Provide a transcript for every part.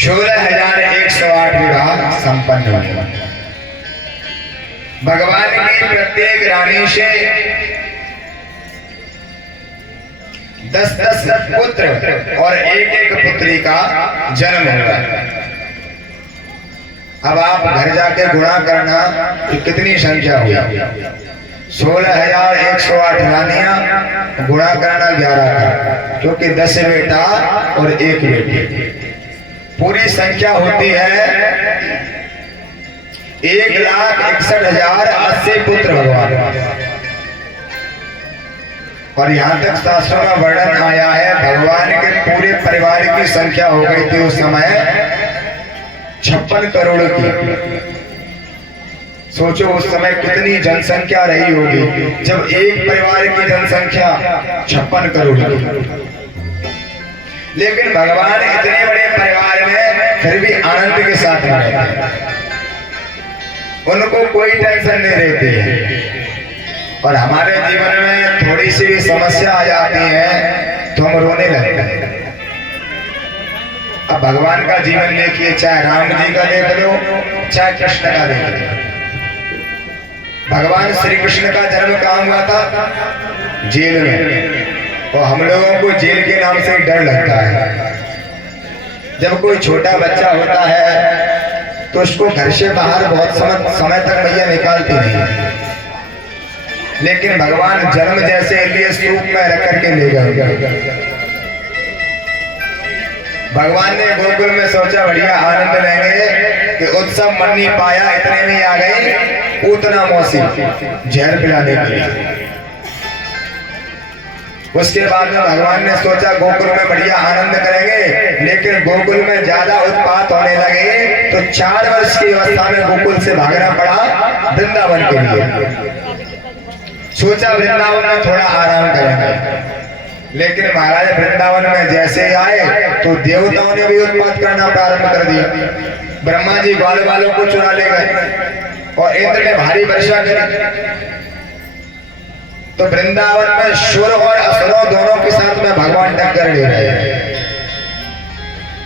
16,108 विवाह संपन्न हुए। भगवान की प्रत्येक रानी से 10-10 पुत्र और एक पुत्री का जन्म हुआ। अब आप घर जाके गुणा करना कि कितनी संख्या हुई। 16,108 रानियां, गुणा करना 11 का, क्योंकि 10 बेटा और 1 बेटी, पूरी संख्या होती है 1,61,080 पुत्र भगवान। और यहाँ तक शास्त्रों में वर्णन आया है भगवान के पूरे परिवार की संख्या हो गई थी उस समय 56 करोड़ की। सोचो उस समय कितनी जनसंख्या रही होगी जब एक परिवार की जनसंख्या 56 करोड़ की। लेकिन भगवान इतने बड़े परिवार में फिर भी आनंद के साथ रहते हैं, उनको कोई टेंशन नहीं रहती है। और हमारे जीवन में थोड़ी सी भी समस्या आ जाती है तो हम रोने लगते हैं। अब भगवान का जीवन देखिए, चाहे राम जी का देख लो, चाहे कृष्ण का देख लो। भगवान श्री कृष्ण का जन्म कहाँ हुआ था? जेल में। और हम लोगों को जेल के नाम से डर लगता है। जब कोई छोटा बच्चा होता है तो उसको घर से बाहर बहुत समय तक मैया निकालती नहीं है, लेकिन भगवान जन्म जैसे लिए सूप में रख करके ले गए। भगवान ने गोकुल में सोचा बढ़िया आनंद लेंगे कि उत्सव मन नहीं पाया, इतने में आ गई पूतना मौसी जहर पिलाने के लिए। उसके बाद में भगवान ने सोचा गोकुल में बढ़िया आनंद करेंगे, लेकिन गोकुल में ज्यादा उत्पात होने लगे तो 4 वर्ष की अवस्था में गोकुल से भागना पड़ा वृंदावन के लिए। सोचा वृंदावन में थोड़ा आराम करेंगे, लेकिन महाराज वृंदावन में जैसे आए तो देवताओं ने भी उत्पात करना प्रारंभ कर दिया। ब्रह्मा जी ग्वाल वालों को चुरा ले गए और इंद्र ने भारी वर्षा करी। तो वृंदावन में शुर और असुरों दोनों के साथ में भगवान टक्कर ले रहे हैं।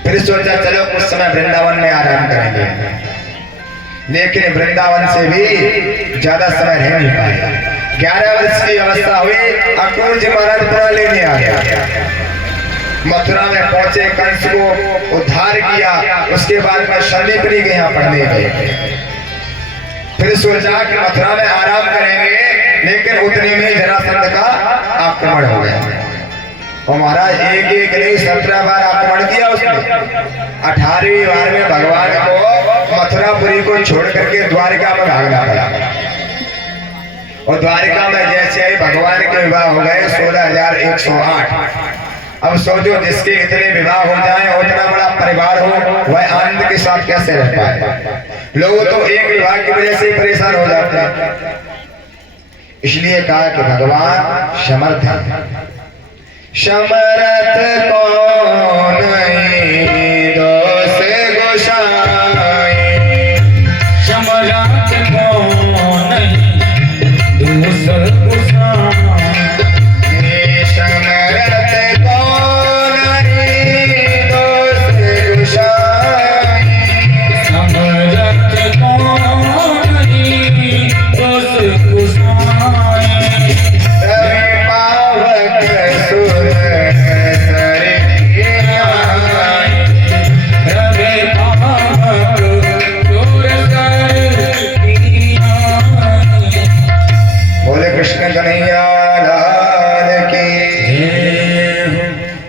फिर सोचा चलो कुछ समय वृंदावन में आराम करेंगे, लेकिन वृंदावन से भी ज्यादा समय रह नहीं पाए। 11 वर्ष की अवस्था हुई, अक्रूर जी महाराज पुरा लेने आ गया। मथुरा में पहुंचे, कंस को उद्धार किया। उसके बाद में शनिपरी के यहाँ पढ़ने गए। फिर सोचा कि मथुरा में आराम करेंगे, लेकिन उतने में जरासंध का आक्रमण हो गया। और महाराज एक नहीं 17 बार आक्रमण किया उसने। 18वीं बार में भगवान को मथुरापुरी को छोड़ करके द्वारिका में भागना पड़ा। और द्वारिका में जैसे ही भगवान के विवाह हो गए 16,108। अब सोचो जिसके इतने विवाह हो जाए, उतना बड़ा परिवार हो, वह आनंद के साथ कैसे रह पाए। लोग तो एक विवाह की वजह से परेशान हो जाते हैं। इसलिए कहा कि भगवान समर्थ है। समर्थ कौन दोष गोसाई, समर्थ कौन दोष गोसाई, समर्थ कौन दोष गोसाई, समर्थ कौन दोष गोसाई।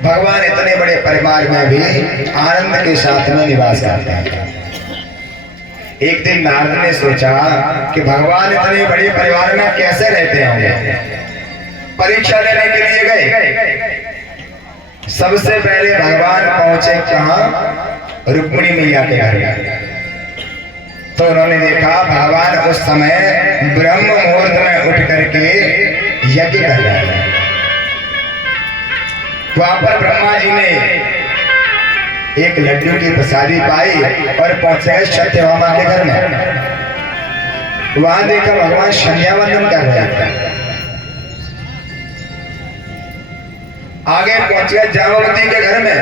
भगवान इतने बड़े परिवार में भी आनंद के साथ में निवास करते हैं। एक दिन नारद ने सोचा कि भगवान इतने बड़े परिवार में कैसे रहते होंगे। परीक्षा लेने के लिए गए। सबसे पहले भगवान पहुंचे कहाँ? रुक्मिणी मैया के घर में। तो उन्होंने देखा भगवान उस समय ब्रह्म मुहूर्त में उठ करके यज्ञ कर रहे हैं। वहां पर ब्रह्मा जी ने एक लड्डू की प्रसादी पाई और पहुंचे सत्यभामा के घर में। वहां देखा भगवान संध्या वंदन कर रहे थे। आगे पहुंच गया जामवती के घर में,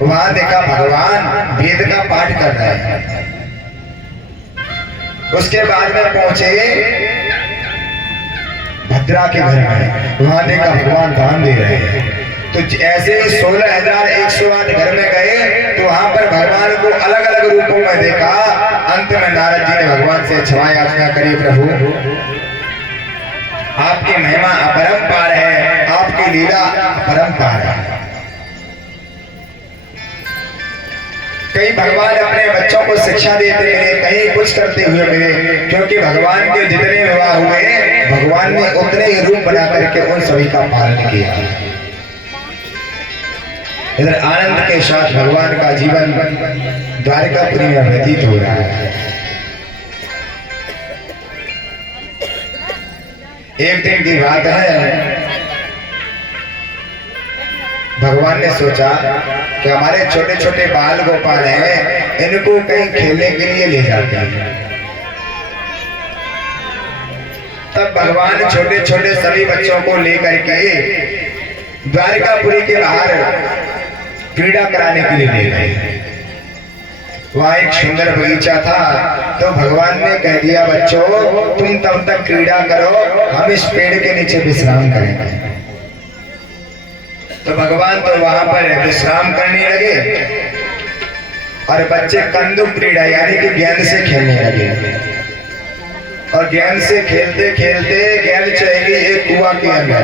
वहां देखा भगवान वेद का पाठ कर रहे हैं। उसके बाद में पहुंचे भद्रा के घर में, वहां देखा भगवान दान दे रहे हैं। तो ऐसे ही 16,108 घर में गए तो वहां पर भगवान को अलग अलग रूपों में देखा। अंत में नारद जी ने भगवान से क्षमा याचना करी, प्रभु आपकी महिमा अपरंपार है, आपकी लीला अपरंपार है। कहीं भगवान अपने बच्चों को शिक्षा देते मिले, कहीं कुछ करते हुए मिले, क्योंकि भगवान के जितने विवाह हुए भगवान ने उतने ही रूप बना करके उन सभी का पालन किया। इधर आनंद के साथ भगवान का जीवन द्वारकापुरी में व्यतीत हो रहा है। एक दिन की बात है, भगवान ने सोचा कि हमारे छोटे छोटे बाल गोपाल हैं, इनको कहीं खेलने के लिए ले जाते हैं। तब भगवान छोटे छोटे सभी बच्चों को लेकर के द्वारकापुरी के बाहर क्रीड़ा कराने के लिए ले गए। वहां एक सुंदर बगीचा था, तो भगवान ने कह दिया बच्चों तुम तब तक क्रीड़ा करो, हम इस पेड़ के नीचे विश्राम करेंगे। तो भगवान तो वहां पर विश्राम करने लगे और बच्चे कंदुक क्रीड़ा यानी कि गेंद से खेलने लगे। और गेंद से खेलते खेलते गेंद चली गई एक कुआं के अंदर।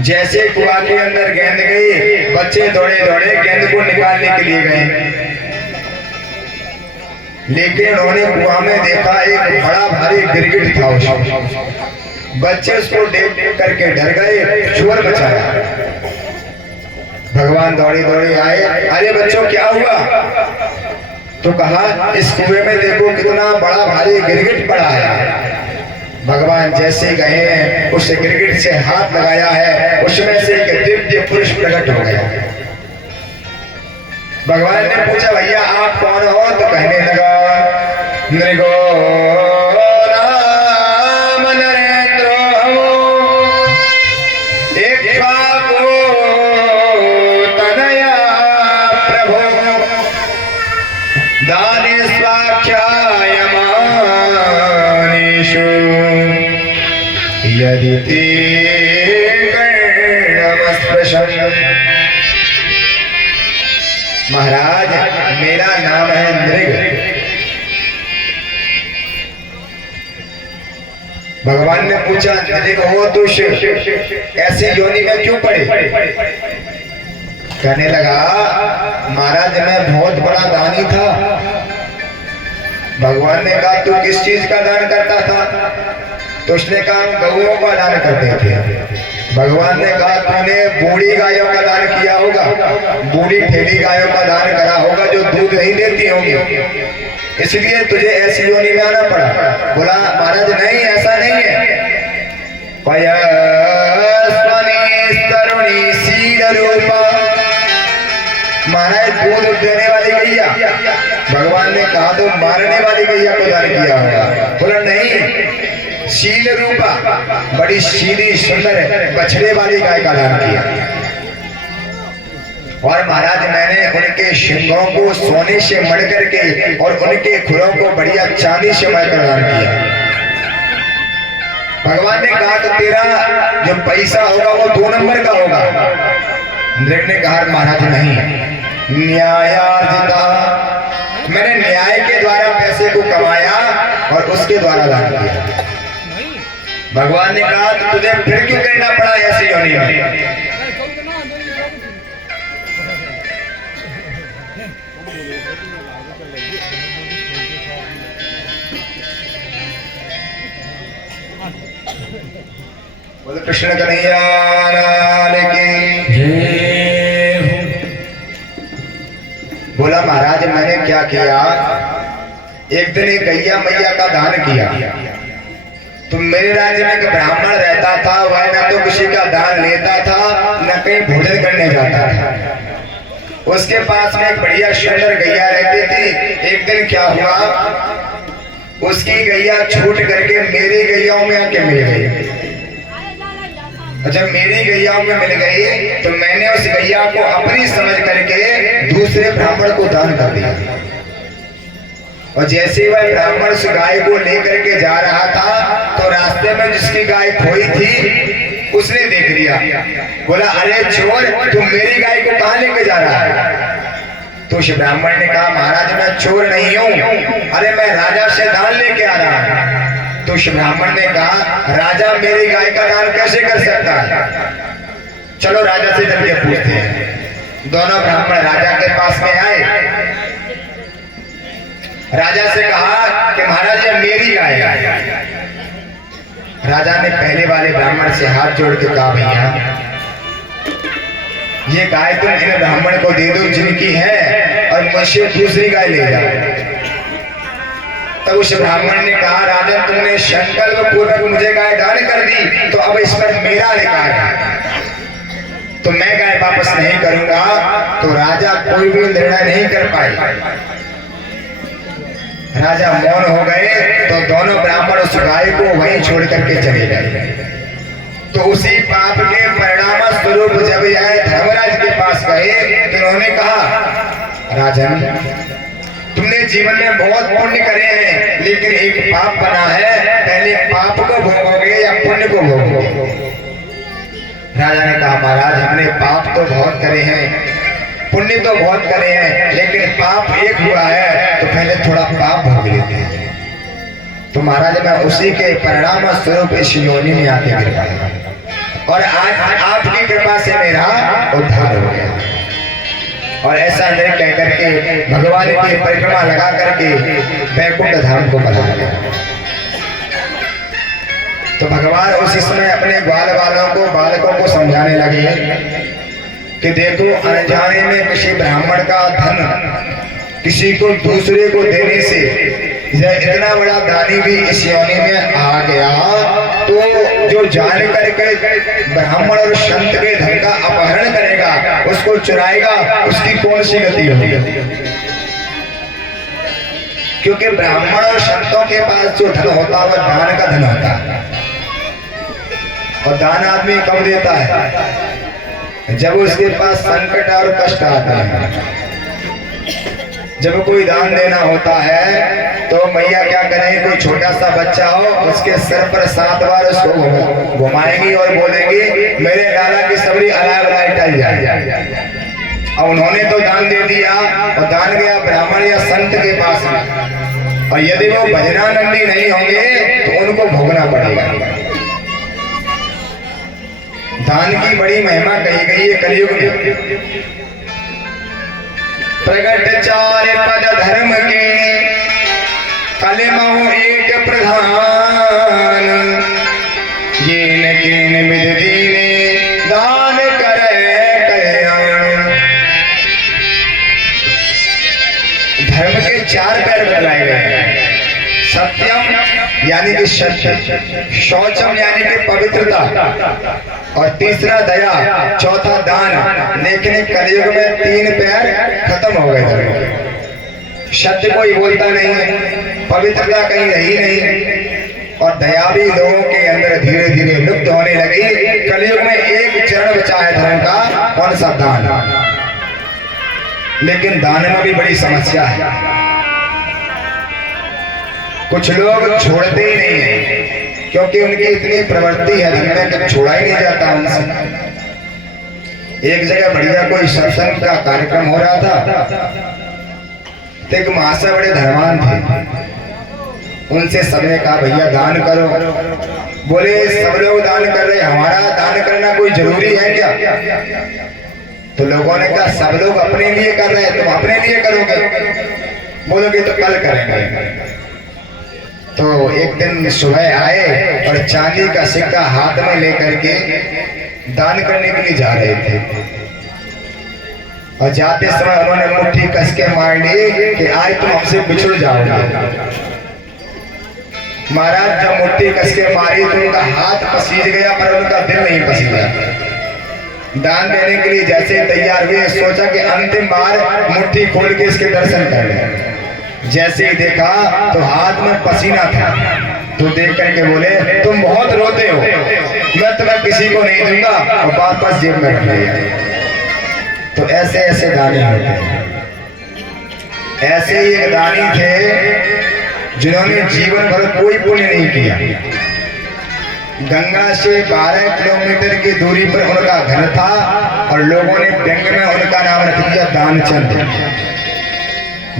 जैसे कुआं के अंदर गेंद गई, बच्चे दौड़े दौड़े गेंद को निकालने के लिए गए, लेकिन उन्होंने कुआं में देखा एक बड़ा भारी गिरगिट था उसमें। बच्चे उसको देख करके डर गए, शोर मचाया। भगवान दौड़े दौड़े आए, अरे बच्चों क्या हुआ? तो कहा इस कुएं में देखो कितना बड़ा भारी गिरगिट पड़ा है। भगवान जैसे गए हैं उस गिरगिट से हाथ लगाया है, उसमें से एक दिव्य पुरुष प्रकट हो गया। भगवान ने पूछा भैया आप कौन हो? तो कहने लगा नृगो नाम नरेंद्र इक्ष्वाकु तनया प्रभु दाने स्वाख्यायमानेषु यदि ते कर्णमस्पृशम्। महाराज मेरा नाम है नृग। भगवान ने पूछा नृग हो तो ऐसी योनि में क्यों पड़े? कहने लगा महाराज मैं बहुत बड़ा दानी था। भगवान ने कहा तू किस चीज का दान करता था? तो उसने कहा गौओं का दान करते थे। भगवान ने कहा तूने बूढ़ी गायों का दान किया होगा, बूढ़ी ठेली गायों का दान करा होगा जो दूध नहीं देती होंगी, इसलिए तुझे ऐसी योनि में आना पड़ा। बोला महाराज नहीं ऐसा नहीं है। महाराज दूध देने वाली गैया। भगवान ने कहा तो मारने वाली गैया को दान किया होगा। बोला नहीं शील रूपा बड़ी शीली सुंदर बछड़े वाली गाय का दान किया। और महाराज मैंने उनके शिंगों को सोने से मढ़ करके और उनके खुरों को बढ़िया चांदी से मढ़कर दान किया। भगवान ने कहा तो तेरा जो पैसा होगा वो 2 नंबर का होगा। नृग ने कहा महाराज नहीं न्यायार्जिता, मैंने न्याय के द्वारा पैसे को कमाया और उसके द्वारा दान किया। भगवान ने कहा तो तुझे फिर क्यों करना पड़ा ऐसी योनि में? बोले कृष्ण कन्हैया लाल की जय। बोला महाराज मैंने क्या किया? एक दिन एक गैया मैया का दान किया। तो मेरे राज्य में एक ब्राह्मण रहता था, वह न तो किसी का दान लेता था न कहीं भोजन करने जाता था। उसके पास में एक बढ़िया सुंदर गैया रहती थी। एक दिन क्या हुआ, उसकी गैया छूट करके मेरी गैयाओं में आके मिल गई। जब मेरी गैया में मिल गई तो मैंने उस गैया को अपनी समझ करके दूसरे ब्राह्मण को दान कर दिया। और जैसे वह ब्राह्मण उस गाय को लेकर के जा रहा था तो रास्ते में जिसकी गाय खोई थी उसने देख लिया, बोला अरे चोर, तुम मेरी गाय को कहां लेके जा रहा है? तो उस ब्राह्मण ने कहा महाराज मैं चोर नहीं हूं, अरे मैं राजा से दान लेके आ रहा हूं। तो उस ब्राह्मण ने कहा राजा मेरी गाय का दान कैसे कर सकता है? चलो राजा से चल के पूछते हैं। दोनों ब्राह्मण राजा के पास में आए, राजा से कहा कि महाराज ये मेरी गाय है। राजा ने पहले वाले ब्राह्मण से हाथ जोड़ के कहा भैया ये गाय तुम इन ब्राह्मण को दे दो जिनकी है और मुझसे दूसरी गाय ले जाओ। तब उस ब्राह्मण ने कहा राजन तुमने संकल्प पूर्वक मुझे गाय दान कर दी तो अब इस पर मेरा अधिकार है, तो मैं गाय वापस नहीं करूंगा। तो राजा कोई भी निर्णय नहीं कर पाए, राजा मौन हो गए। तो दोनों ब्राह्मण उस गाय को वहीं छोड़ करके चले गए। तो उसी पाप के परिणाम स्वरूप जब यह धर्मराज के पास गए तो उन्होंने कहा राजन तुमने जीवन में बहुत पुण्य करे हैं लेकिन एक पाप बना है, पहले पाप को भोगोगे या पुण्य को भोगोगे? राजा ने कहा महाराज हमने पाप तो बहुत करे हैं, पुण्य तो बहुत करे हैं, लेकिन पाप एक हुआ है तो पहले थोड़ा पाप भोग लेते हैं। तो महाराज मैं उसी के परिणाम स्वरूप इस योनि में आके गिर पाया और आज आपकी कृपा से मेरा उद्धार हो गया। और ऐसा अंदर कह करके भगवान की परिक्रमा लगा करके वैकुंठ धाम को बना गया। तो भगवान उसी समय अपने बालकों को समझाने लगे कि देखो अनजाने में किसी ब्राह्मण का धन किसी को दूसरे को देने से यह इतना बड़ा दानी भी इस योनि में आ गया, तो जो जान करके ब्राह्मण और संत के धन का अपहरण करेगा, उसको चुराएगा, उसकी कौन सी गति होगी? क्योंकि ब्राह्मण और संतों के पास जो धन होता है वह दान का धन होता है। और दान आदमी कब देता है? जब उसके पास संकट और कष्ट आता है। जब कोई दान देना होता है तो मैया क्या करेंगे, कोई छोटा सा बच्चा हो उसके सर पर 7 बार उसको घुमाएंगी और बोलेंगी मेरे लाला की सबरी अलाय टल जाए। और उन्होंने तो दान दे दिया और दान गया ब्राह्मण या संत के पास में, और यदि वो भजनानंदी नहीं होंगे तो उनको भोगना पड़ेगा। दान की बड़ी महिमा कही गई है कलयुग में। प्रगट 4 पद धर्म के कलमहु एक प्रधान, येन केन विधि दीने दान करे कल्याण। धर्म के 4 पैर बतलाए गए हैं। सत्यम यानी कि सत्य, शौचम यानी कि पवित्रता, और तीसरा दया, चौथा दान। लेकिन कलयुग में 3 पैर खत्म हो गए धर्म के। सत्य कोई बोलता नहीं है, पवित्रता कहीं रही नहीं, और दया भी लोगों के अंदर धीरे धीरे लुप्त होने लगी। कलयुग में एक चरण बचा है धर्म का, कौन सा? दान। लेकिन दान में भी बड़ी समस्या है। कुछ लोग छोड़ते ही नहीं है क्योंकि उनकी इतनी प्रवृत्ति है धर्म में कि छोड़ा ही नहीं जाता उनसे। एक जगह बढ़िया कोई सत्संग का कार्यक्रम हो रहा था, तो एक महाशय बड़े धर्मान थे। उनसे सबने कहा भैया दान करो। बोले सब लोग दान कर रहे, हमारा दान करना कोई जरूरी है क्या? तो लोगों ने कहा सब लोग अपने लिए कर रहे हैं, तुम अपने लिए करोगे? बोलोगे तो कल करेंगे। तो एक दिन सुबह आए और चांदी का सिक्का हाथ में लेकर के दान करने के लिए जा रहे थे, और जाते समय उन्होंने मुट्ठी कस के मार ली कि आज तुम हमसे बिछुड़ जाओगे। महाराज जब मुट्ठी कस के मारी तो उनका हाथ पसीज गया पर उनका दिल नहीं पसीजा। दान देने के लिए जैसे तैयार हुए, सोचा कि अंतिम बार मुट्ठी खोल के इसके दर्शन कर लें। जैसे ही देखा तो हाथ में पसीना था, तो देख करके बोले तुम बहुत रोते हो, मैं तुम्हें किसी को नहीं दूंगा, और वापस जेब में रख लिया। तो ऐसे ऐसे दानी होते हैं। ऐसे ही एक दानी थे जिन्होंने जीवन भर कोई पुण्य नहीं किया। गंगा से 12 किलोमीटर की दूरी पर उनका घर था और लोगों ने व्यंग में उनका नाम रख दिया दानचंद।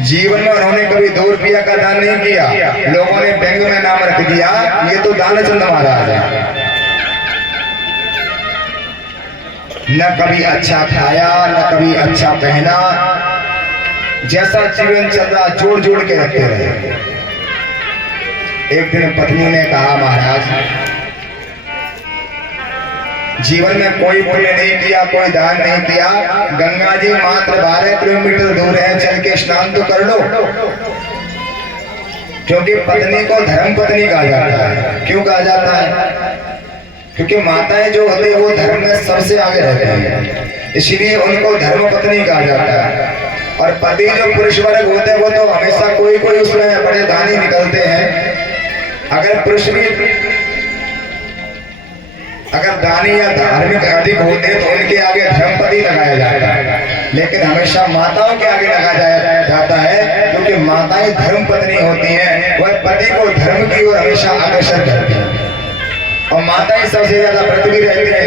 जीवन में उन्होंने कभी 2 रुपया का दान नहीं किया, लोगों ने व्यंग में नाम रख दिया ये तो दानचंद महाराज है। न कभी अच्छा खाया, न कभी अच्छा पहना, जैसा जीवन चल रहा जोड़ जोड़ के रखते रहे। एक दिन पत्नी ने कहा महाराज जीवन में कोई पुण्य नहीं किया, कोई दान नहीं किया, गंगा जी मात्र 12 किलोमीटर दूर है, चल के स्नान तो कर लो। क्योंकि पत्नी को धर्म पत्नी कहा जाता है। क्यों कहा जाता है? क्योंकि माताएं जो होती है वो धर्म में सबसे आगे रहती हैं, इसलिए उनको धर्म पत्नी कहा जाता है। और पति जो पुरुष वर्ग होते हैं वो तो हमेशा कोई कोई उसमें बड़े दानी निकलते हैं। अगर दानी या धार्मिक अधिक होते हैं तो उनके आगे धर्मपति लगाया जाता है, लेकिन हमेशा माताओं के आगे लगाया जाता है, क्योंकि माताएं धर्म पत्नी होती हैं, वह पति को धर्म की ओर हमेशा आकर्षण करती हैं और माताएं सबसे ज्यादा पृथ्वी रहती है।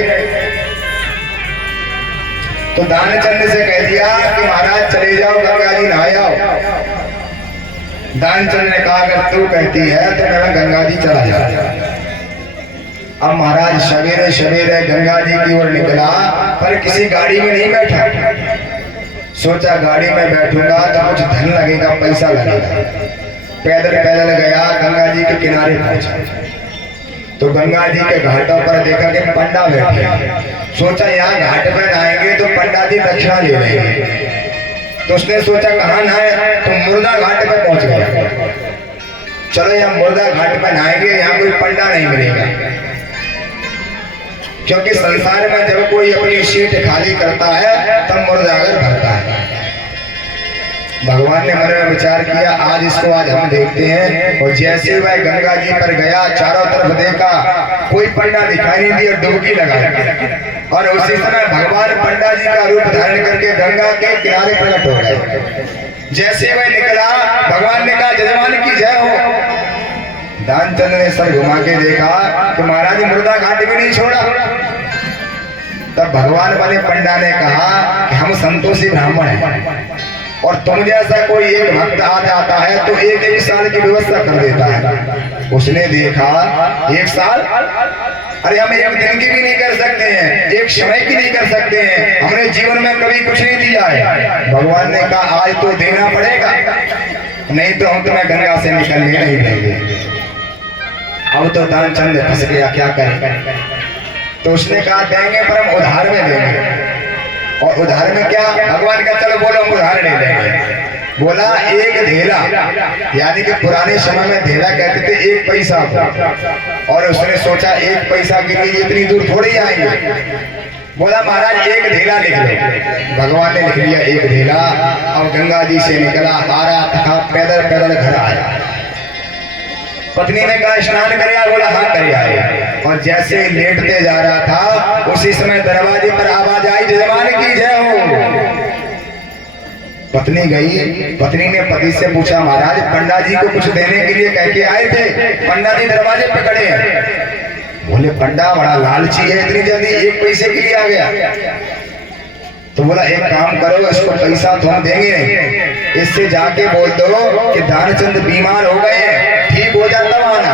तो दानचंद से कह दिया कि महाराज चले जाओ गंगा जी नहा आओ। दानचंद ने कहा अगर तू कहती है तो मैं गंगा जी चला जाऊंगा। अब महाराज सवेरे सवेरे गंगा जी की ओर निकला, पर किसी गाड़ी में नहीं बैठा। सोचा गाड़ी में बैठूंगा तो कुछ धन लगेगा, पैसा लगेगा। पैदल पैदल गया, गंगा जी के किनारे पहुंचा तो गंगा जी के घाटों पर देखा कि पंडा बैठे। सोचा यहाँ घाट पे नहाएंगे तो पंडा जी दक्षिणा ले लेंगे। तो उसने सोचा कहाँ नहाए, तो मुर्दा घाट पे पहुंच गया। चलो यहाँ मुर्दा घाट पे नहाएंगे, यहाँ कोई पंडा नहीं मिलेगा। क्योंकि संसार में जब कोई अपनी सीट खाली करता है तब मुर्दागर भरता है। भगवान ने मन में विचार किया आज इसको आज हम देखते हैं। और जैसे वह गंगा जी पर गया, चारों तरफ देखा, कोई पंडा दिखाई नहीं दी और डुबकी लगाई। और उसी समय भगवान पंडा जी का रूप धारण करके गंगा के किनारे प्रकट हो गए। जैसे वह निकला, भगवान ने कहा जजमान की जय हो। दानचंद ने सर घुमा के देखा कि महाराज मुर्दा घाट भी नहीं छोड़ा। तब भगवान वाले पंडा ने कहा कि हम संतोषी ब्राह्मण हैं और तुम जैसा कोई एक भक्त आ जाता है तो एक साल की व्यवस्था कर देता है। उसने देखा 1 साल, अरे हम एक दिन की भी नहीं कर सकते हैं, एक समय की नहीं कर सकते हैं, हमने जीवन में कभी कुछ नहीं दिया है। भगवान ने कहा आज तो देना पड़ेगा, नहीं तो हम तुम्हें गंगा से निकलने नहीं देंगे। अब तो दानचंद फंस गया, क्या करें। तो उसने कहा देंगे पर हम उधार में देंगे। और उधार में क्या? भगवान का चलो बोलो हम उधार नहीं देंगे। बोला 1 धेला, यानी कि पुराने समय में धेला कहते थे 1 पैसा। और उसने सोचा 1 पैसा के लिए इतनी दूर थोड़ी आएंगे। बोला महाराज 1 धेला लिख लो। भगवान ने लिख लिया 1 धेला। अब गंगा जी से निकला, हारा थका, पैदल पैदल घर आया। पत्नी ने कहा स्नान करे आए? बोला हाँ करे आए। और जैसे लेटते जा रहा था उसी समय दरवाजे पर आवाज आई जजमान की जय हो। पत्नी गई, पत्नी ने पति से पूछा महाराज पंडा जी को कुछ देने के लिए कह के आए थे, पंडा जी दरवाजे पे खड़े हैं। बोले पंडा बड़ा लालची है, इतनी जल्दी 1 पैसे के लिए आ गया। तो बोला एक काम करो, इसको पैसा तो हम देंगे नहीं, इससे जाके बोल दो कि दानचंद बीमार हो गए हैं, ठीक हो जाता आना,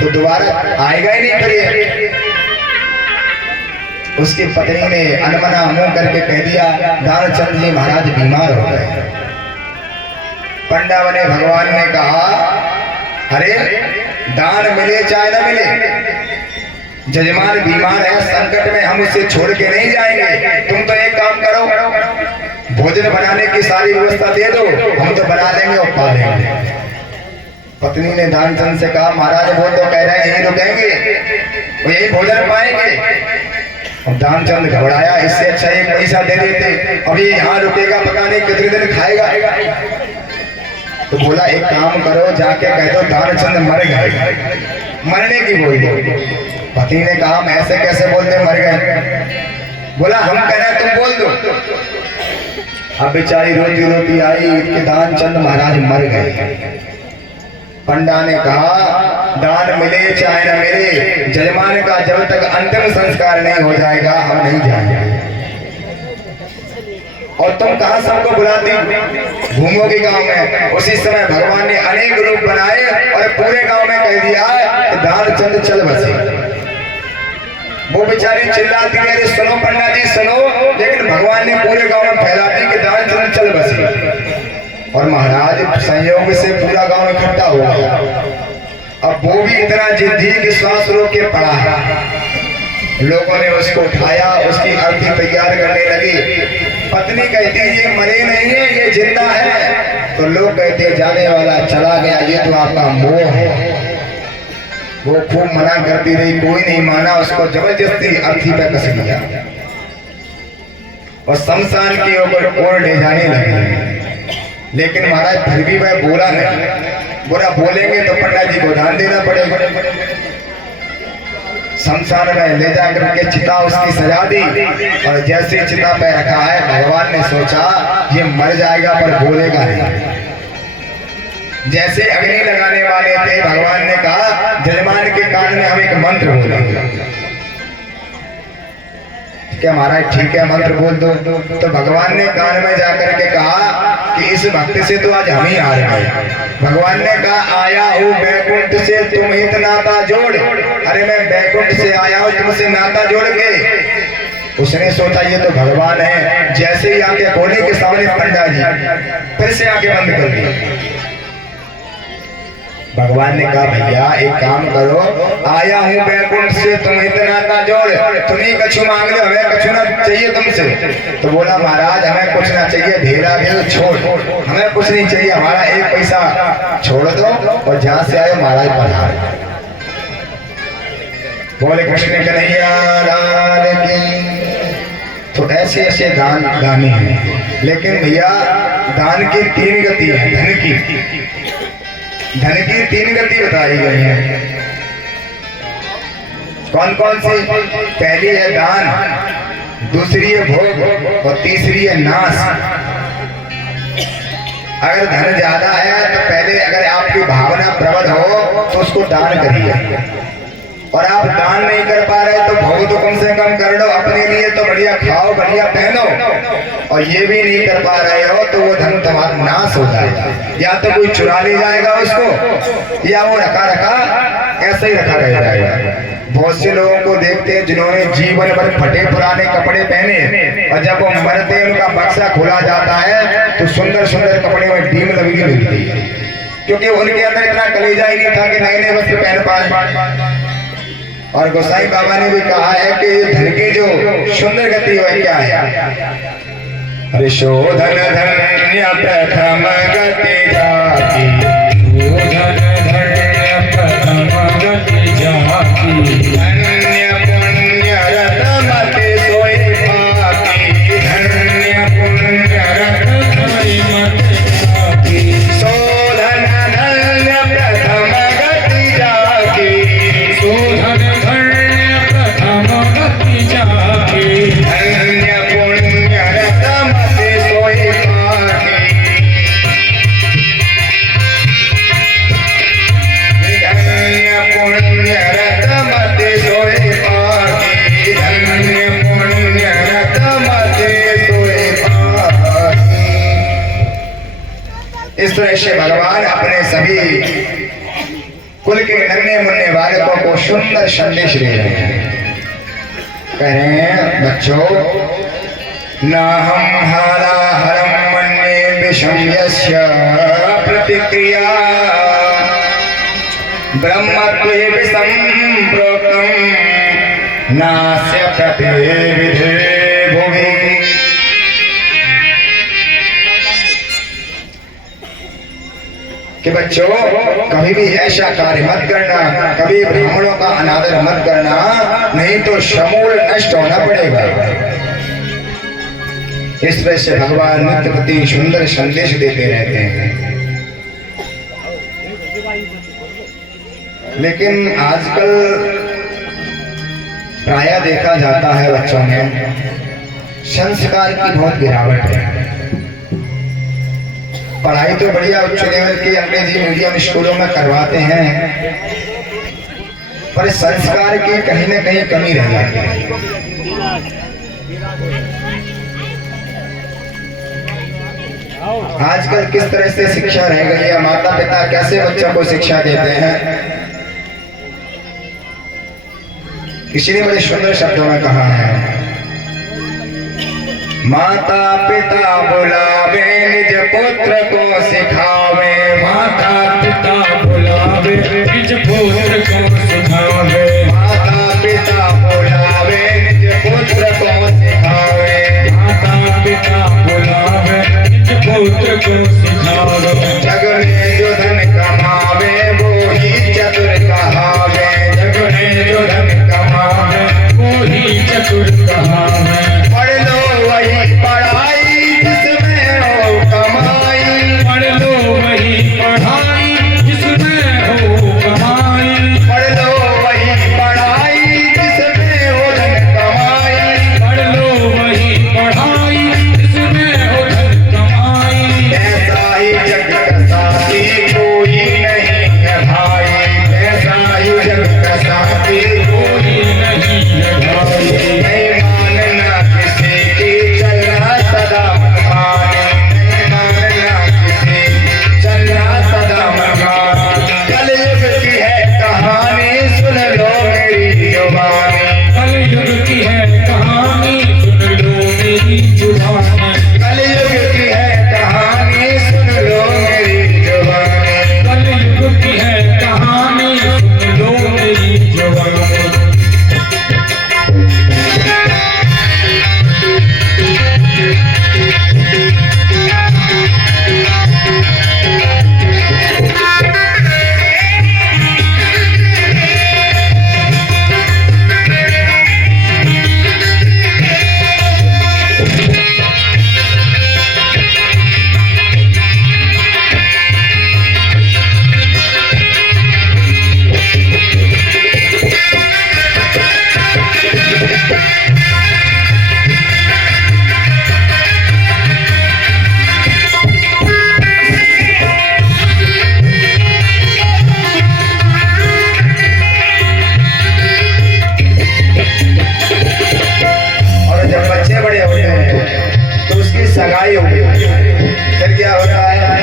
तो दोबारा आएगा ही नहीं करिए। उसकी पत्नी ने अनमना मुंह करके कह दिया दानचंद जी महाराज बीमार हो गए। पंडा बने भगवान ने कहा अरे दान मिले चाहे न मिले, जजमान बीमार है, संकट में हम उसे छोड़ के नहीं जाएंगे। तुम तो एक काम करो, भोजन बनाने की सारी व्यवस्था दे दो, हम तो बना लेंगे और पा लेंगे। पत्नी ने दानचंद से कहा महाराज वो तो कह रहे हैं यही रुकेंगे, वो यही भोजन पाएंगे। अब दानचंद घबराया, इससे अच्छा 1 पैसा दे देते, अभी यहाँ रुकेगा पता नहीं कितने दिन खाएगा। तो बोला एक काम करो, जाके कह दो दानचंद मर गए। मरने की बोली। पति ने कहा हम ऐसे कैसे बोलते मर गए? बोला हम कह रहे तुम बोल दो। अब बेचारी रोती रोती आई कि दानचंद महाराज मर गए। पंडा ने कहा दान मिले चाहे न मिले, जजमान का जब तक अंतिम संस्कार नहीं हो जाएगा हम नहीं जाएंगे। और तुम कहां सबको बुलाती घूमोगी गांव में? उसी समय भगवान ने अनेक रूप बनाए और पूरे गांव में कह दिया कि दानचंद चल बसे। वो बेचारी चिल्लाती है अरे सुनो पंडा जी सुनो, लेकिन भगवान ने पूरे गांव में फैला दी कि दानचंद चल बसे। और महाराज संयोग से पूरा गांव इकट्ठा हो गया। अब वो भी इतना जिद्दी कि श्वास रोक के पड़ा है। लोगों ने उसको उठाया, उसकी अर्थी तैयार करने लगी। पत्नी कहती ये मरे नहीं है, ये जिंदा है। तो लोग कहते जाने वाला चला गया, ये तो आपका मोह है। वो खूब मना करती रही, कोई नहीं माना। उसको जबरदस्ती अर्थी पे कस दिया और शमशान की ओर ले जाने लगे। लेकिन महाराज फिर भी वह बोला नहीं। बुरा बोलेंगे तो पंडा जी को दान देना पड़ेगा। शमशान में ले जाकर के चिता उसकी सजा दी और जैसे चिता पे रखा है भगवान ने सोचा ये मर जाएगा पर बोलेगा नहीं। जैसे अग्नि लगाने वाले थे भगवान ने कहा जजमान के कान में हम एक मंत्र बोलेंगे। क्या महाराज ठीक है मंत्र बोल दो। तो भगवान ने कान में जाकर के कहा कि इस भक्ति से तो आज हम ही आ रहे हैं। भगवान ने कहा आया हूँ बैकुंठ से तुम हित नाता जोड़। अरे मैं बैकुंठ से आया हूँ तुमसे नाता जोड़ के। उसने सोचा ये तो भगवान है। जैसे ही आके खोले के सामने पंडा जी फिर से आके बंद कर दी। भगवान ने कहा भैया एक काम करो, आया हूँ बैकुंठ से तुम इतना ना जोड़। तुम्हें कछु मांग लो, हमें कछु ना चाहिए तुमसे। तो बोला महाराज हमें कुछ ना चाहिए, धेरा दे छोड़, हमें कुछ नहीं चाहिए, हमारा एक पैसा छोड़ दो और जहाँ से आए महाराज पधार। बोले कृष्ण कन्हैया लाल की। तो ऐसे ऐसे दान दानी है। लेकिन भैया दान की तीन गति है। धन की तीन गति बताई गई है। कौन कौन सी? पहली है दान, दूसरी है भोग और तीसरी है नाश। अगर धन ज्यादा है तो पहले अगर आपकी भावना प्रबल हो तो उसको दान करिए। और आप दान नहीं कर पा रहे तो भोग तो कम से कम कर लो अपने लिए, तो बढ़िया खाओ बढ़िया पहनो। और ये भी नहीं कर पा रहे हो तो वो धन तुम्हारा नाश हो जाएगा। या तो कोई चुरा ले जाएगा उसको, या वो रखा रखा ऐसे ही रखा रह जाएगा। बहुत से लोगों को देखते हैं जिन्होंने जीवन भर फटे पुराने कपड़े पहने और जब वो मरते हैं उनका बक्सा खोला जाता है तो सुंदर सुंदर कपड़े में डीम लगी मिलती है, क्योंकि उनके अंदर इतना कलेजा ही नहीं था कि नए नए वस्त्र पहन पाए। और गोसाई बाबा ने भी कहा है कि धन की जो सुंदर गति है क्या है? अरे शोधन धन्य प्रथम गति जाकी, शोधन धन्य प्रथम गति जाकी, धन्य पुण्य रत मति सोई पाकी, धन्य पुण्य रत सोई मति पाकी, शोधन धन्य प्रथम गति जाकी, शोधन धन्य प्रथम गति जाकी, धन्य पुण्य रत मति सोई पाकी, धन्य पुण्य रत मति सोई पाकी, धन्य पुण्य रत मति सोई पाकी। इस तरह से भगवान अपने सभी कुल के नन्हे मुन्ने बालकों को सुंदर संदेश दे रहे हैं। कह रहे हैं बच्चों, न हम हालाहरम मन्ये विषम यस्य प्रतिक्रिया, ब्रह्मत्वे विषम प्रोक्तम नास्य प्रतिविधे भुवि। कि बच्चों कभी भी ऐसा कार्य मत करना, कभी ब्राह्मणों का अनादर मत करना, नहीं तो समूल नष्ट होना पड़ेगा। इस तरह से भगवान नित्य प्रति सुंदर संदेश देते रहते हैं। लेकिन आजकल प्रायः देखा जाता है बच्चों में संस्कार की बहुत गिरावट है। पढ़ाई तो बढ़िया उच्च लेवल की अंग्रेजी मीडियम स्कूलों में करवाते हैं, पर संस्कार की कहीं ना कहीं कमी रह जाती है। आजकल किस तरह से शिक्षा रह गई है, माता पिता कैसे बच्चों को शिक्षा देते हैं। किसी ने बड़े सुंदर शब्दों में कहा है, माता पिता बुलावे निज पुत्र को सिखावे, माता पिता बुलावे निज पुत्र को सिखावे, माता पिता बुलावे निज पुत्र को सिखावे, माता पिता बुलावे निज पुत्र को सिखावे। जग में जो धन कमावे वो ही चतुर कहावे, जग में जो धन कमावे वो ही चतुर कहावे। पढ़ लो वही पढ़ाई जिसमें हो कमाई, पढ़ लो वही पढ़ाई जिसमें हो कमाई, पढ़ लो वही पढ़ाई जिसमें हो धन कमाई, पढ़ लो वही पढ़ाई जिसमें हो धन कमाई। ऐसा ही जग का साथी कोई नहीं है भाई, ऐसा ही जग का साथी कोई नहीं है भाई। नहीं मानना किसी की चलना सदा मनमानी, नहीं मानना किसी चलना सदा मनमानी। कलयुग की है कहानी सुन लो मेरी जुबानी, कलयुग की है कहानी सुन लो मेरी जुबानी, कलयुग की है कहानी सुन लो मेरी जुबानी। कलयुग की है कहानी सुन लो मेरी जुबानी। और जब बच्चे बड़े होते हैं तो उसकी सगाई होती है, फिर क्या होता है,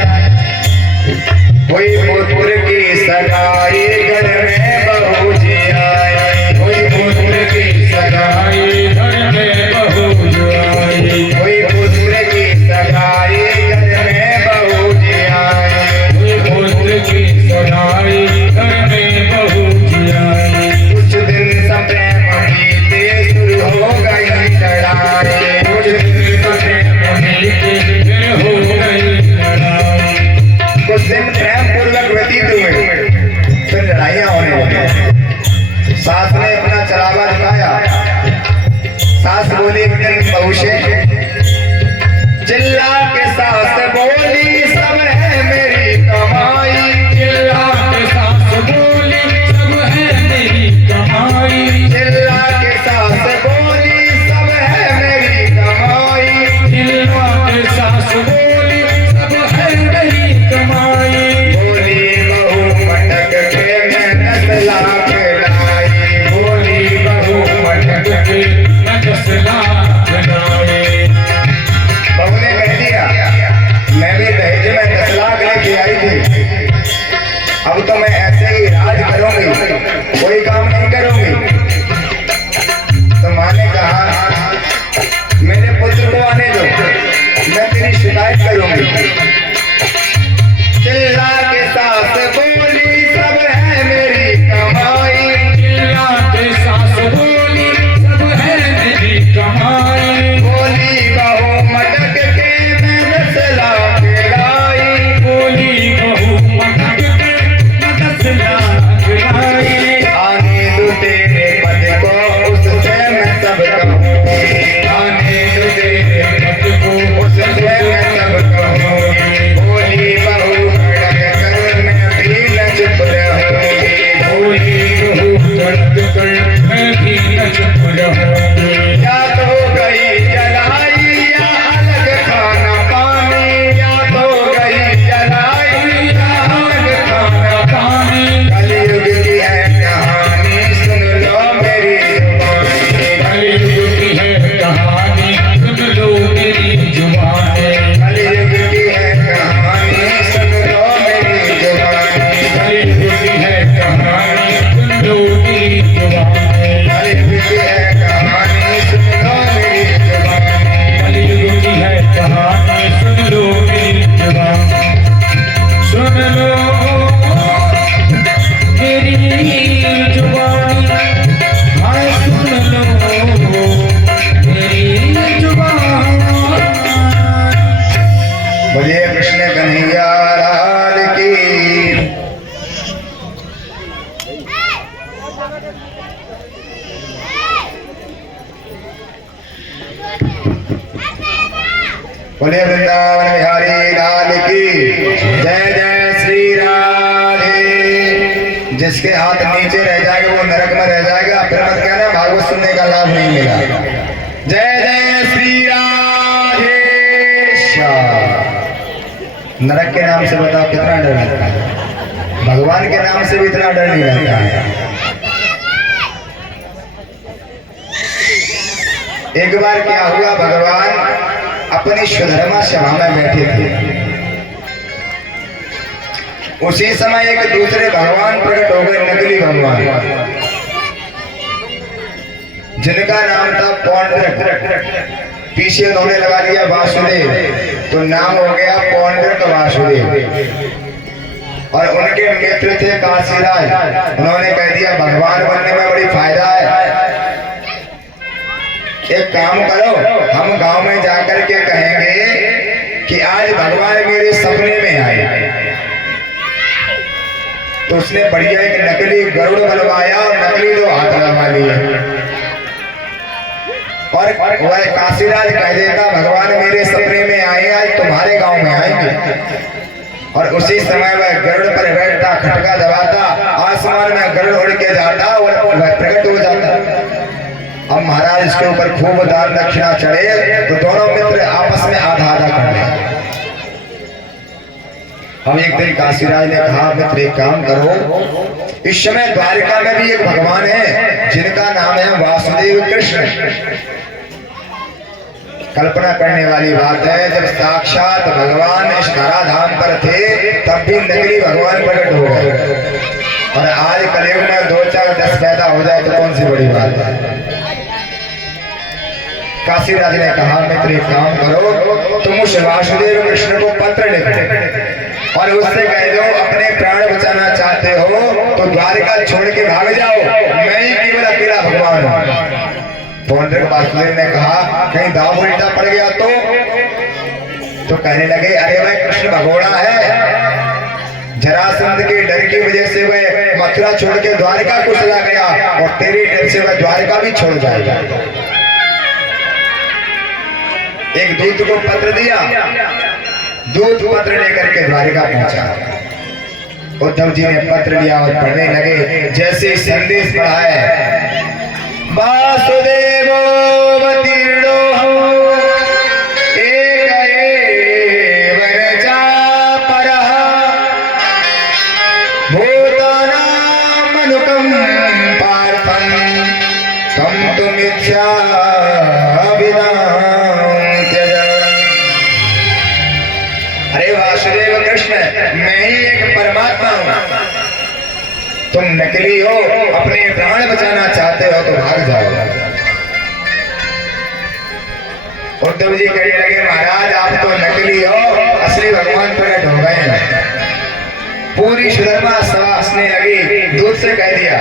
कोई पुत्र की सगाई घर में बहू जी आई, कोई पुत्र की सगाई, घर में बहू आई, कोई पुत्र की सगाई घर में बहू जी आई, कोई पुत्र की सगाई घर में बहू आई। कुछ दिन सब प्रेम बीते शुरू हो गई लड़ाई, कुछ दिन सब प्रेम बीते फिर हो गई लड़ाई, कुछ दिन प्रेम पूर्वक व्यतीत हुए, फिर लड़ाइयां होने लगी। सास ने अपना चलावा दिखाया, सास बोली एक दिन बहू से, चिल्ला के सास बोली सब है मेरी कमाई, चिल्ला के सास बोली सब है मेरी कमाई, चिल्ला के सास बोली सब है मेरी कमाई, चिल्ला के सास बोली सब है मेरी कमाई। बोली बहू मटक के मैं 10 लाख लाई, बोली बहू मटक के मैं 10 लाख लाई। बहू ने कह दिया, मैं भी दहेज में 10 लाख लेके आई थी, अब तो मैं ऐसे ही राज करूंगी, कोई काम नहीं करूंगी। तो माँ ने कहा, मेरे पुत्र को आने दो, मैं तेरी शिकायत करूंगी। चिल्ला के सास बोली सब है मेरी कमाई, चिल्ला के सास बोली सब है मेरी कमाई, बोली बहू मटक के मैं 10 लाख लाई, बोली बहू मटक के मैं 10 लाख लाई। आने दो तेरे पद को उससे मैं सब कहूँगी, आने दो तेरे पद को उससे मैं सब कहूँगी। बोली बहू मटक बोलिए कृष्ण कन्हैया लाल की। बोलिए वृंदावन बिहारी लाल की जय जय श्री राधे। जिसके हाथ नीचे रह जाएगा वो नरक में रह जाएगा। फिर मत कहना भागवत सुनने का लाभ नहीं मिला। जय जय श्री राधे। नरक के नाम से बताओ कितना डर लगता है, भगवान के नाम से भी इतना डर नहीं लगता है। एक बार क्या हुआ, भगवान अपनी सुधर्मा सभा में बैठे थे। उसी समय एक दूसरे भगवान प्रकट हो गए, नकली भगवान, जिनका नाम था पौंड्रक। पीछे उन्होंने लगा दिया वासुदेव, तो नाम हो गया पौंड्रक वासुदेव। और उनके मित्र थे काशीराज, उन्होंने कह दिया भगवान बनने में बड़ी फायदा है, एक काम करो, हम गांव में जाकर के कहेंगे कि आज भगवान मेरे सपने में आए। तो उसने बढ़िया एक नकली गरुड़ बनवाया और नकली 2 हाथ लगा लिए। और वह काशीराज कह देता भगवान मेरे सपने में आए, आज तुम्हारे गांव में आएंगे। और उसी समय वह गरुड़ पर बैठता, खटका दबाता, आसमान में गरुड़ उड़ के जाता और वह प्रकट हो जाता। अब महाराज इसके ऊपर खूब दान दक्षिणा चढ़े, तो दोनों मित्र आपस में आधा आधा कर ले। हम एक दिन काशीराज ने कहा मित्र एक काम करो, इस समय द्वारिका में भी एक भगवान है जिनका नाम है वासुदेव कृष्ण। कल्पना करने वाली बात है, जब साक्षात भगवान इस धराधाम पर थे तब भी नकली भगवान प्रकट हो गए। और आज कलयुग में 2 4 10 पैदा हो जाए तो कौन सी बड़ी बात है। काशीराज ने कहा मित्र एक काम करो, तुम उस वासुदेव कृष्ण को पत्र लिखो और उससे कह दो अपने प्राण बचाना चाहते हो तो द्वारिका छोड़ के भाग जाओ, मैं ही केवल अकेला भगवान हूं। पौंड्रक वासुदेव ने कहा कहीं दाव उल्टा पड़ गया तो कहने लगे अरे भाई कृष्ण भगोड़ा है, जरासंध के डर की वजह से वह मथुरा छोड़ के द्वारिका को चला गया और तेरे डर से वह द्वारिका भी छोड़ जाएगा। एक दूत को पत्र दिया, दूत पत्र लेकर के द्वारिका पहुंचा। उद्धव जी ने पत्र लिया और पढ़ने लगे। जैसे संदेश पढ़ा है, वासुदेवो अवतीर्णो एक एव रचा परः भूतानां अनुकंपार्थं तं तु मिथ्याभिधां त्यज। अरे वासुदेव कृष्ण, मैं ही एक परमात्मा हूं, तुम नकली हो, अपने प्राण बचाना चाहते हो तो भाग जाओ। उद्धव जी कहने लगे महाराज आप तो नकली हो, असली भगवान प्रकट हो गए हैं। पूरी सुधर्मा सभा हंसने लगी। दूत से कह दिया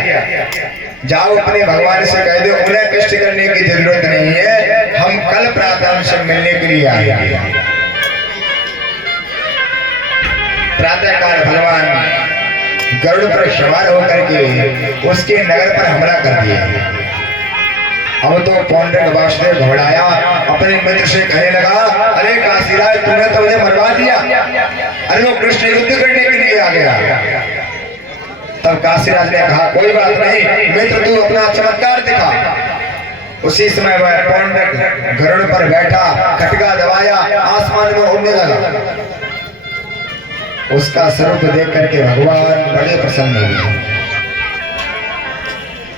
जाओ अपने भगवान से कह दो उन्हें कष्ट करने की जरूरत नहीं है, हम कल प्रातः उनसे मिलने के लिए आएंगे। प्रातःकाल भगवान गरुड़ पर सवार होकर के उसके नगर पर हमला कर दिया। अब तो पौंड्रक वासुदेव घबराया, अपने मित्र से कहने लगा अरे काशीराज तुमने तो मुझे मरवा दिया, अरे वो कृष्ण युद्ध करने के लिए आ गया। तब काशीराज ने कहा कोई बात नहीं मित्र, तू अपना चमत्कार दिखा। उसी समय वह पौंड्रक गरुड़ पर बैठा, खटका दबाया, आसमान में उड़ने लगा। उसका स्वरूप देख करके भगवान बड़े प्रसन्न हुए।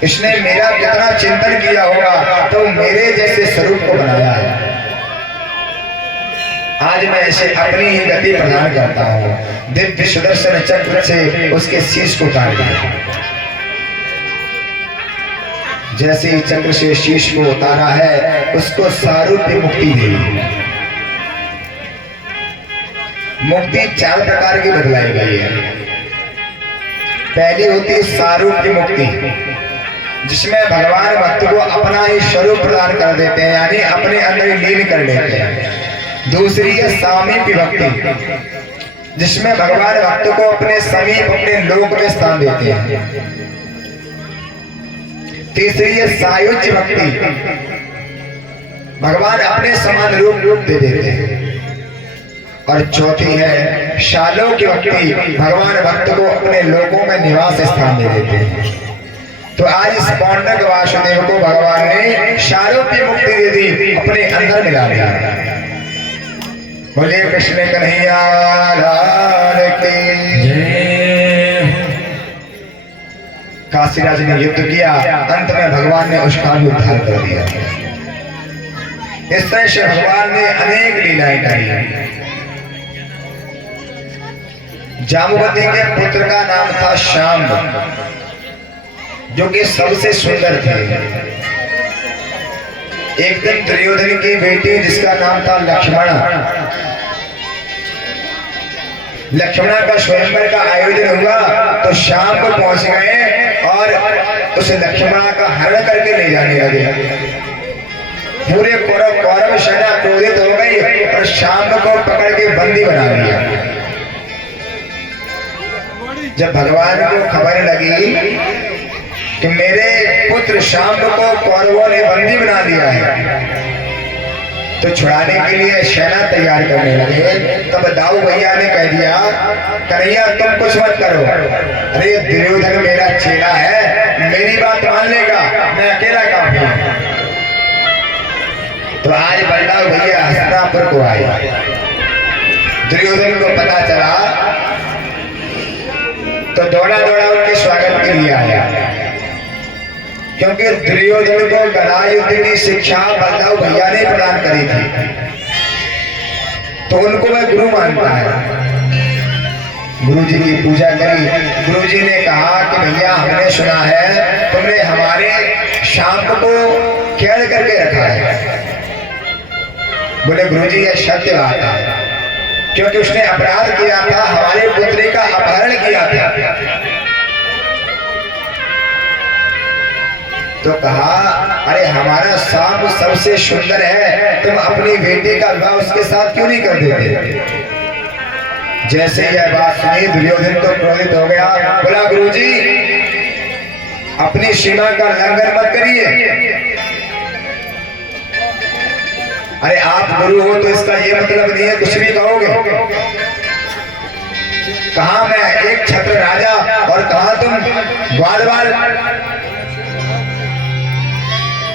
इसने मेरा कितना चिंतन किया होगा तो मेरे जैसे स्वरूप को बनाया है। आज मैं इसे अपनी ही गति प्रदान करता हूँ। दिव्य सुदर्शन चक्र से उसके शीश को काट दिया। जैसे ही चक्र से शीश को उतारा है उसको सारूप्य मुक्ति दी। मुक्ति 4 प्रकार की बदलाई गई है। पहली होती है सारूप्य मुक्ति, जिसमें भगवान भक्त को अपना ही स्वरूप प्रदान कर देते हैं, यानी अपने अंदर ही लीन कर लेते हैं। दूसरी है सामीप्य भक्ति, जिसमें भगवान भक्त को अपने समीप अपने लोक में स्थान देते हैं। तीसरी है सायुज्य भक्ति, भगवान अपने समान रूप दे देते हैं। और चौथी है शालोक्य भक्ति, भगवान भक्त को अपने लोकों में निवास स्थान दे देते हैं। तो आज इस पौंड्रक वासुदेव को भगवान ने शालोक्य मुक्ति दे दी, अपने अंदर मिला दिया। बोलिए कृष्ण कन्हैया लाल की जय। काशीराज ने युद्ध किया, अंत में भगवान ने उसका भी उद्धार कर दिया। इस तरह से भगवान ने अनेक लीलाएं करी। जामवती के पुत्र का नाम था श्याम, जो कि सबसे सुंदर थे। एक दिन दुर्योधन की बेटी जिसका नाम था लक्ष्मणा का स्वयंवर का आयोजन हुआ, तो शाम को पहुंच गए और उस लक्ष्मणा का हरण करके ले जाने लगे। पूरे कौरव सेना क्रोधित हो गई और शाम को पकड़ के बंदी बना लिया। जब भगवान को खबर लगी कि मेरे पुत्र शाम को कौरवों ने बंदी बना लिया है, तो छुड़ाने के लिए सेना तैयार करने लगे। तब दाऊ भैया ने कह दिया, कन्हैया तुम कुछ मत करो, अरे दुर्योधन मेरा चेला है, मेरी बात मान लेगा, मैं अकेला काफी हूं। तो आज बलदाऊ भैया हस्तिनापुर को आए। दुर्योधन को पता चला तो दौड़ा उनके स्वागत के लिए आया, क्योंकि दुर्योधन को गदा युद्ध की शिक्षा बलदाऊ भैया ने प्रदान करी थी, तो उनको वह गुरु मानता है। गुरु जी की पूजा करी। गुरु जी ने कहा कि भैया हमने सुना है तुमने हमारे शाम को कैद करके रखा है। बोले गुरु जी यह सत्य बात है, क्योंकि उसने अपराध किया था, हमारे पुत्री का अपहरण किया था। तो कहा अरे हमारा सांप सबसे सुंदर है, तुम अपनी बेटी का विवाह उसके साथ क्यों नहीं कर देते। जैसे यह बात सुनी दुर्योधन तो क्रोधित हो गया, बोला गुरुजी अपनी सीमा का उल्लंघन मत करिए। अरे आप गुरु हो तो इसका ये मतलब नहीं है कुछ भी कहोगे। कहा मैं एक छत्र राजा और कहा तुम ग्वालवाल।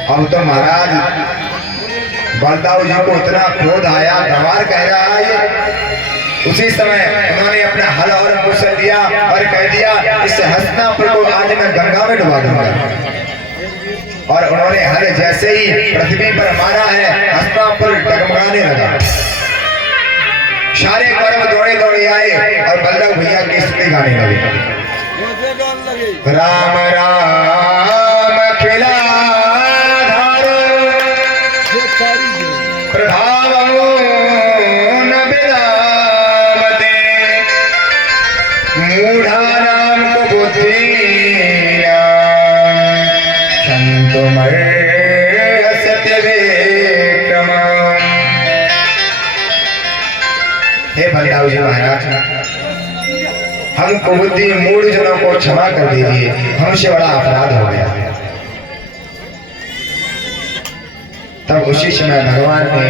अब तो महाराज बलदाऊ जी को इतना क्रोध आया, गंवार कह रहा है ये। उसी समय उन्होंने अपना हल और मुसल दिया और कह दिया इस हस्तिनापुर को आज मैं गंगा में डुबा दूंगा। और उन्होंने हल जैसे ही पृथ्वी पर मारा है, हस्तिनापुर डगमगाने लगा। सारे कौरव दौड़े आए और बलदाऊ भैया की स्तुति गाने लगे। राम राम खिला बलदाऊ जी महाराज हम कुबुद्धि मूढ़ जनों को क्षमा कर दीजिए, हमसे बड़ा अपराध हो गया। तब उसी समय भगवान ने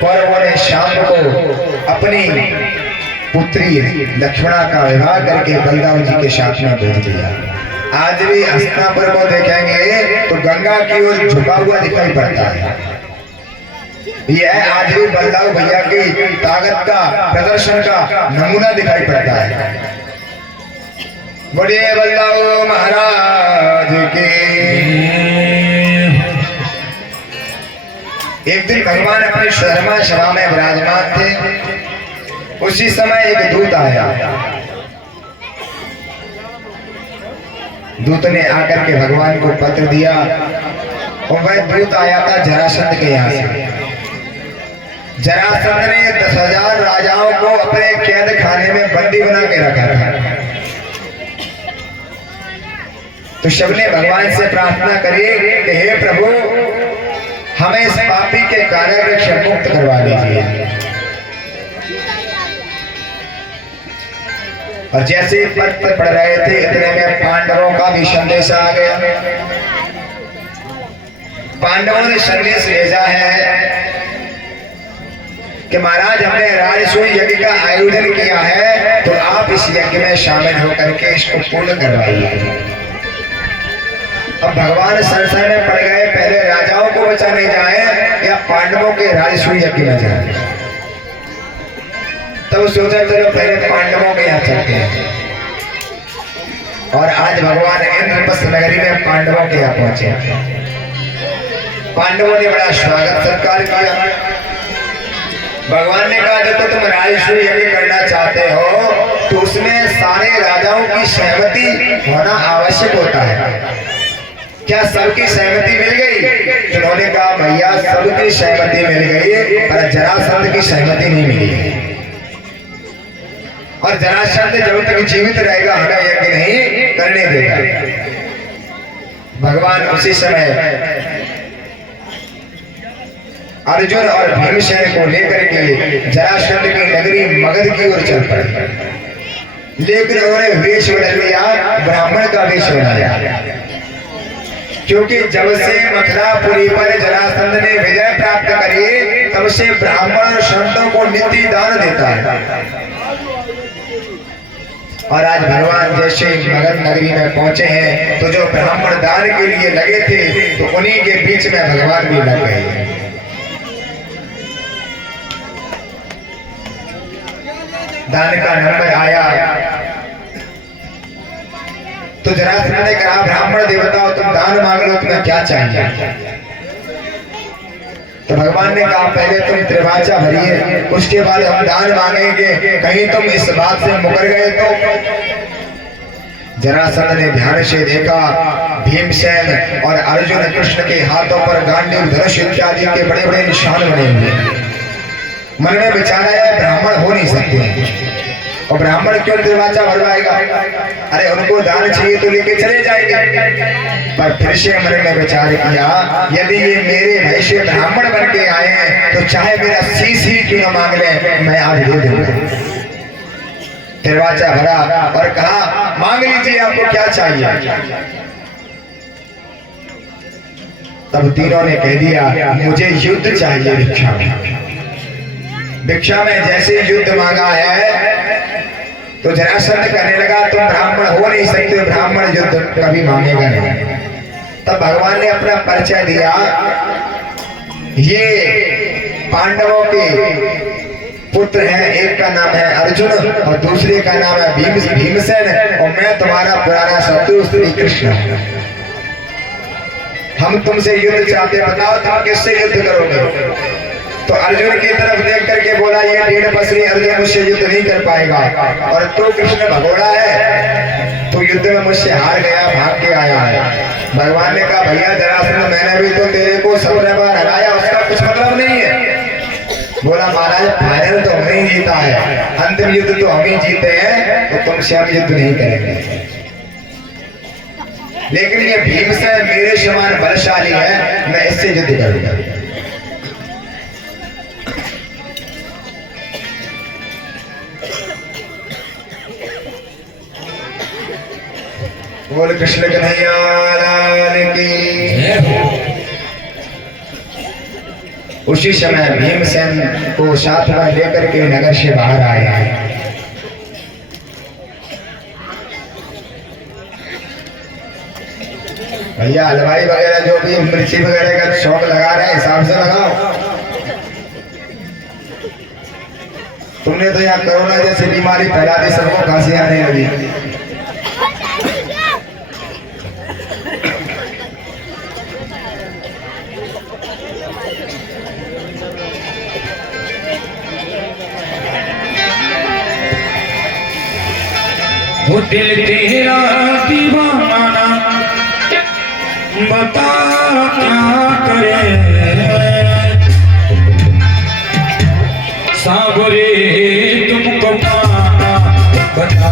कौरवों ने शाम को अपनी पुत्री लक्ष्मणा का विवाह करके बलदाऊ जी के साथ में भेज दिया। आज भी हस्तिनापुर को देखेंगे तो गंगा की ओर झुका हुआ दिखाई पड़ता है। यह आज भी बलदाऊ भैया की ताकत का प्रदर्शन का नमूना दिखाई पड़ता है। बोलिए बलदाऊ महाराज की। एक दिन भगवान अपनी शर्मा सभा में विराजमान थे। उसी समय एक दूत आया। दूत ने आकर के भगवान को पत्र दिया और वह दूत आया था जरासंध के यहाँ से। जरासंध ने 10,000 राजाओं को अपने कैद खाने में बंदी बना के रखा था। तो सबने भगवान से प्रार्थना करी कि हे प्रभु हमें इस पापी के कारागृह से मुक्त करवा दीजिए। और जैसे पत्र पढ़ रहे थे इतने में पांडवों का भी संदेश आ गया। पांडवों ने संदेश भेजा है कि महाराज हमने राजसूय यज्ञ का आयोजन किया है, तो आप इस यज्ञ में शामिल होकर के इसको पूर्ण करवाइए। अब भगवान संशय में पड़ गए, पहले राजाओं को बचाने जाए या पांडवों के राजसूय यज्ञ में जाए। तब सोचा चलो पहले पांडवों के यहाँ चलते हैं। और आज भगवान इंद्रप्रस्थ नगरी में पांडवों के यहाँ पहुंचे। पांडवों ने बड़ा स्वागत सत्कार किया। भगवान ने कहा देखो तुम राजसूय यज्ञ करना चाहते हो तो उसमें सारे राजाओं की सहमति होना आवश्यक होता है। क्या सबकी सहमति मिल गई? उन्होंने कहा भैया सबकी सहमति मिल गई, पर जरासंध की सहमति नहीं मिली। और जरासंध जब तक जीवित रहेगा हमें यज्ञ नहीं करने देगा। भगवान उसी समय अर्जुन और भीमसेन को लेकर के जरासंध की नगरी मगध की ओर चल पड़े। लेकिन उन्होंने वेश बदल लिया, ब्राह्मण का वेश बनाया। क्योंकि जब से मथुरापुरी पर जरासंध ने विजय प्राप्त करी तब से ब्राह्मण और संतों को नित्य दान देता है। और आज भगवान जैसे मगध नगरी में पहुंचे हैं तो जो ब्राह्मण दान के लिए लगे थे तो उन्हीं के बीच में भगवान भी लग गए। दान का नंबर आया तो जरासंध ने कहा ब्राह्मण देवताओं तुम दान मांग लो, तुम्हें क्या चाहिए? तो भगवान ने कहा पहले तुम त्रिवाचा भरिए, उसके बाद हम दान मांगेंगे। कहीं तुम इस बात से मुकर गए तो? जरासंध ने ध्यान से देखा, भीमसेन और अर्जुन कृष्ण के हाथों पर गांडीव धनुष इत्यादि के बड़े बड़े निशान बने हुए। मन में विचार आया ब्राह्मण हो नहीं सकते, और ब्राह्मण क्यों त्रिवाचा भरवाएगा? अरे उनको दान चाहिए तो लेके चले जाएंगे। पर फिर से मन में विचार किया यदि ये मेरे भय से ब्राह्मण बन के आए हैं तो चाहे मेरा शीश ही क्यों न मांग ले, मैं आज दे दूंगा। त्रिवाचा भरा और कहा मांग लीजिए आपको क्या चाहिए। तब तीनों ने कह दिया मुझे युद्ध चाहिए भिक्षा में। भिक्षा में जैसे युद्ध मांगा है तो जरासंध कहने लगा तुम ब्राह्मण हो नहीं सकते, ब्राह्मण युद्ध कभी मांगेगा नहीं। तब भगवान ने अपना परिचय दिया, ये पांडवों के पुत्र हैं, एक का नाम है अर्जुन और दूसरे का नाम है भीमसेन, और मैं तुम्हारा पुराना शत्रु श्री कृष्ण। हम तुमसे युद्ध चाहते, बताओ तुम किससे युद्ध करोगे? तो अर्जुन की तरफ देख करके बोला ये 1.5 पसरी अर्जुन मुझसे युद्ध नहीं कर पाएगा, और तू कृष्ण भगोड़ा है, तो युद्ध में मुझसे हार गया, भाग के आया है। भगवान ने कहा भैया जरासंध मैंने भी तो तेरे को 100 बार हराया, उसका कुछ मतलब नहीं है। बोला महाराज फाइनल तो हमने ही जीता है, अंतिम युद्ध तो हम ही जीते हैं, तो तुमसे हम युद्ध नहीं करेंगे। लेकिन ये भीमसेन मेरे समान बलशाली है, मैं इससे युद्ध करूंगा। बोल कृष्ण कन्हैया लाल की। उसी समय भीमसेन को साथ में लेकर के नगर से बाहर आया। भैया हलवाई वगैरह जो भी मिर्ची वगैरह का शौक लगा रहे हैं हिसाब से लगाओ। तुमने तो यहाँ कोरोना जैसी बीमारी फैला दी, सबको खांसी आने लगी। वो दिल तेरा दीवाना बता क्या करे, सावरे तुमको पाना बता